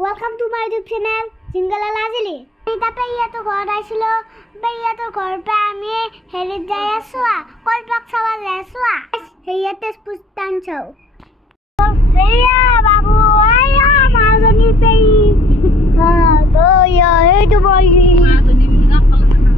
Welcome to my YouTube channel, Jingle Alazili. Ita pe iya to ghor aisilo, pe iya to ghor pe ami herit jai aswa, kol pak sawa jai aswa. Heya tes pustan chau. Heya babu, aya mazani pe. Ha, to ya he to boy. Mazani ngakal na.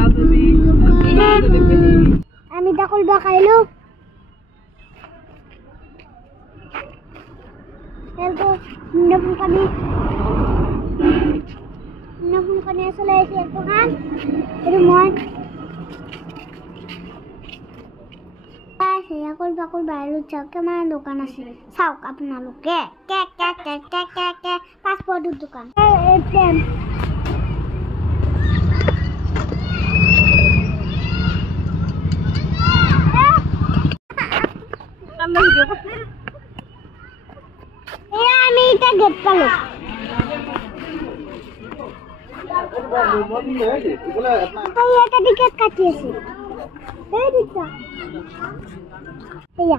Mazani. Ami dakol ba kailo? Elko nabung kami asal itu kan rumah saya bakul baru cek kemana dukan nasi sauk apna lu ke paspor dukan ATM ya আমি এটা gate পালো এটা ticket কাটিয়েছি এই দিছা এইয়া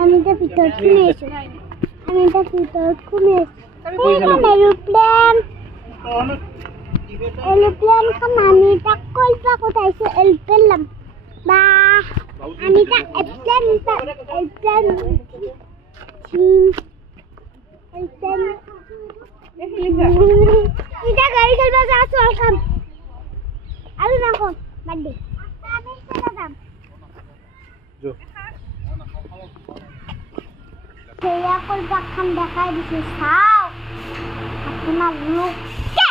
আমি তো ভিতর খুলেছি এরোপ্লেন খান আমি তা কল্পনা কোথায়ছে এরোপ্লেন বা আমি তা aeroplane Ida gari kalba jaatu alkam. Alu nakho badde. Ami sedam. Jo. Saya kalba kham dekhai dise sao. Apna look. Ke?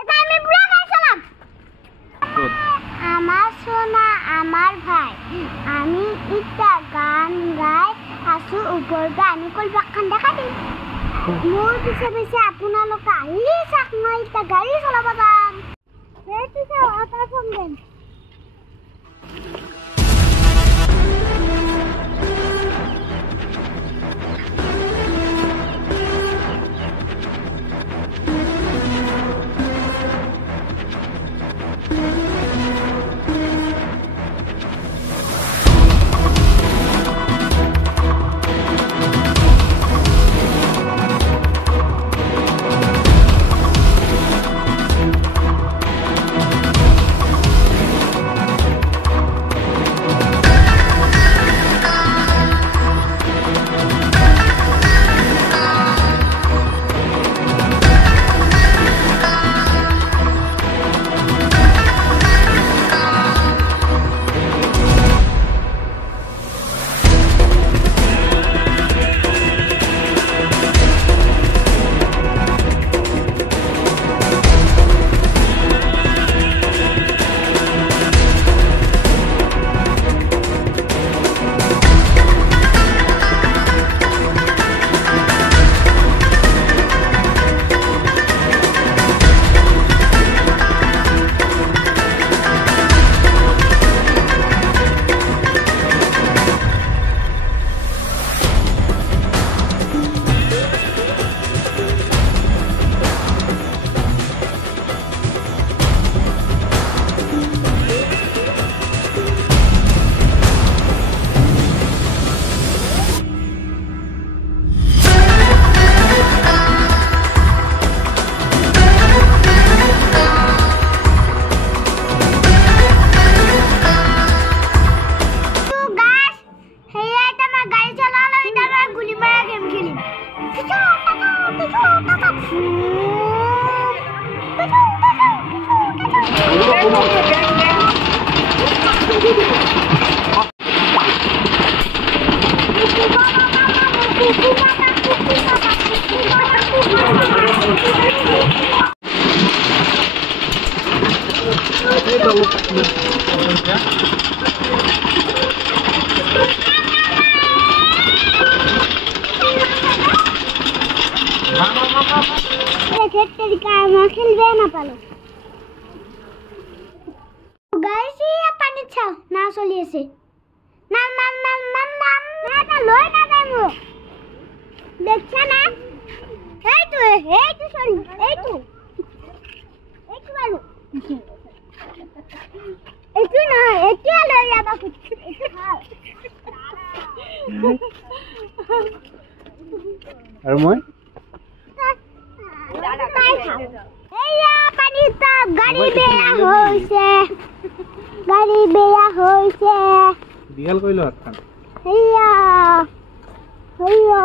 Eta ami pura gaisalam. Amar sona amar bhai. Ami ita gan gai asu upor ga ami kalba kham dekhai di. মোৰ পিছে পিছে আপোনালোক আহি চাক মই এটা গাড়ী চলাব যাম সেইটো চাও আটাৰ ফোন দেন খেলবে না পালো গাইছি পানি ছাও না চলি আছে নাম এটা লই না যাইমু দেখছ না এইটো সরি এইটো বালু এইটো না এইটো লই যাবা এইটো খাও আৰু মই এইয়া পানী তাপ গাড়ী বেয়া হৈছে বিহাল কইলো হাতখান এইয়া এইয়া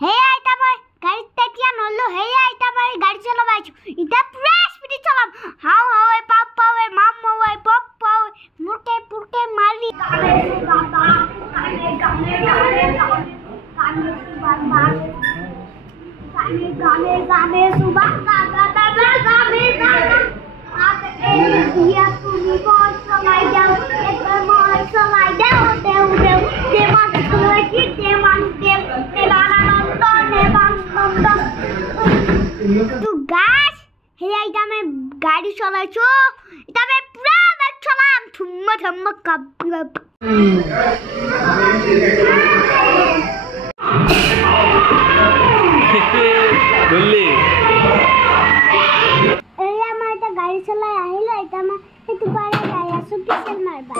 হেয়া এটা মই গাড়ী তেতিয়া নললো হেয়া এটা মই গাড়ী চলাবাইছো এটা পুৰা স্পিডে চলাম হাও হাও এ পাপ পাও এ মাম মাও এ পপ পাও মুটে পুটে মারি গানে সুবাস গানে ইয়া তুমি বল চলাই যাও এটা মই চলাই যাও দেউ দেউ দেমান তুই কি দেমান দেব দেবানন্দ দেবানন্দ তু গাছ হেয়া এটা আমি গাড়ি চলাইছো এটা আমি পুরা বাইক চলাম থুম্মা থুম্মা কাপ কাপ বললি এইয়া মই এটা গাড়ি চলাই আহিলো এটা মই সেইটো পারে যাই আছো পিছল মারবা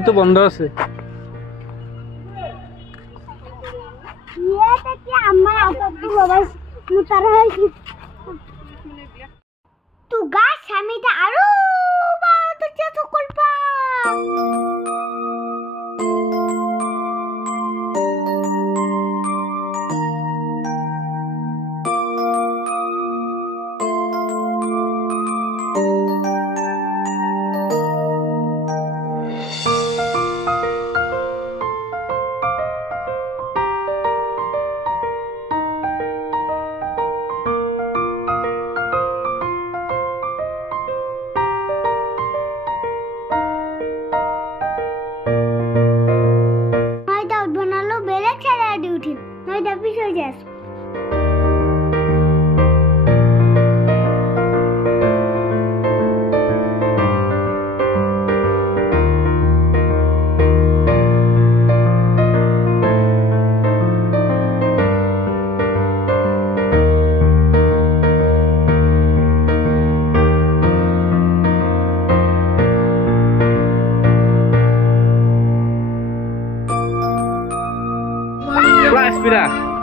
itu বন্ধ আছে এটা কি আমার আপত্তি বাবা মুতার হইছি তু গাছ আমিটা আরো বড় তো যত কল্পা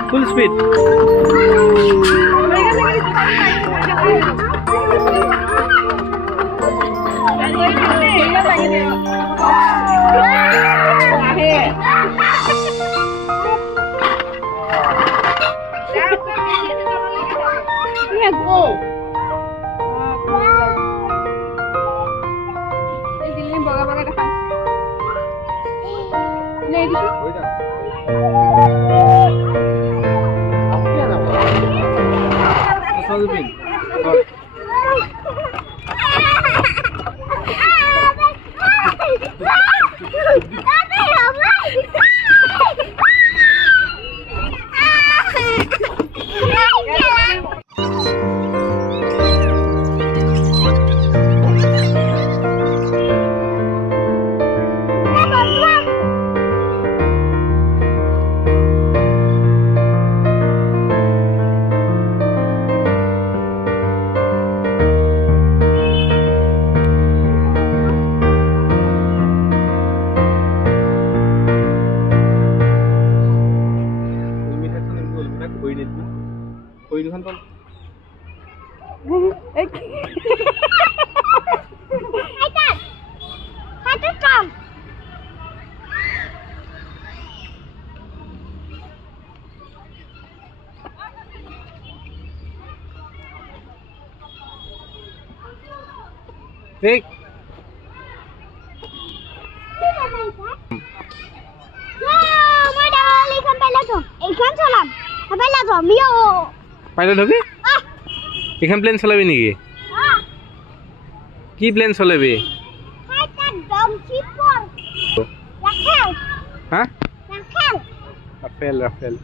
full speed এই পাইলট হবি এখন প্লেন চলাবি নেকি কি প্লেন চলাবি হা Rafale Rafale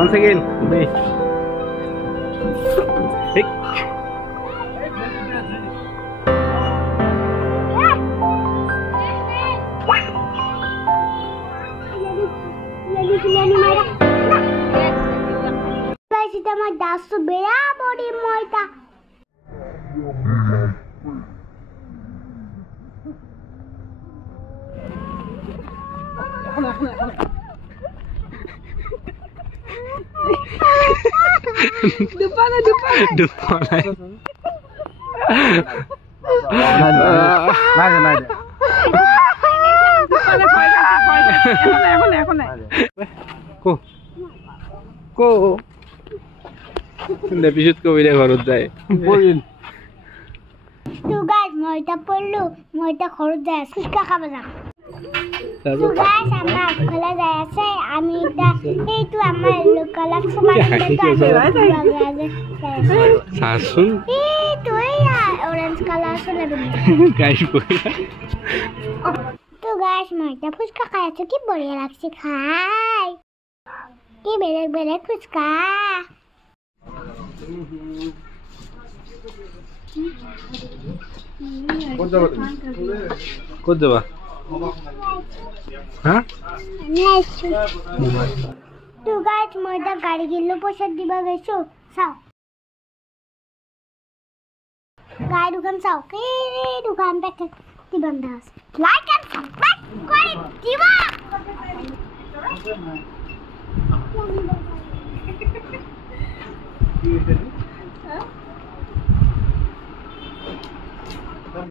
Once again, me. Hey. Guys, ito mo daso bea body mo ita. Depan. পিছত কবিলে ঘৰত যায় তো গাইজ মই এটা পড়লো মই এটা ঘৰত যাই ফুচকা খাব যাম তো গাইজ আমাৰ ঘৰলৈ যাই আছে আমি এটা এইটো আমাৰ লোকালক সমান চাচোন এইটো অরেঞ্জ কালার চলে গাইজ তো গাইজ মই এটা ফুচকা খাই আছো কি বঢ়িয়া লাগছে খাই কি বেলেগ বেলেগ ফুচকা ক'ত যাবা হা তো গাইজ মই এটা গাড়ী কিনিলো পইচা দিব গৈছো চাও গাড়ী দোকান চাও কি দোকান পেকে কি বন্ধ আছে লাইক এণ্ড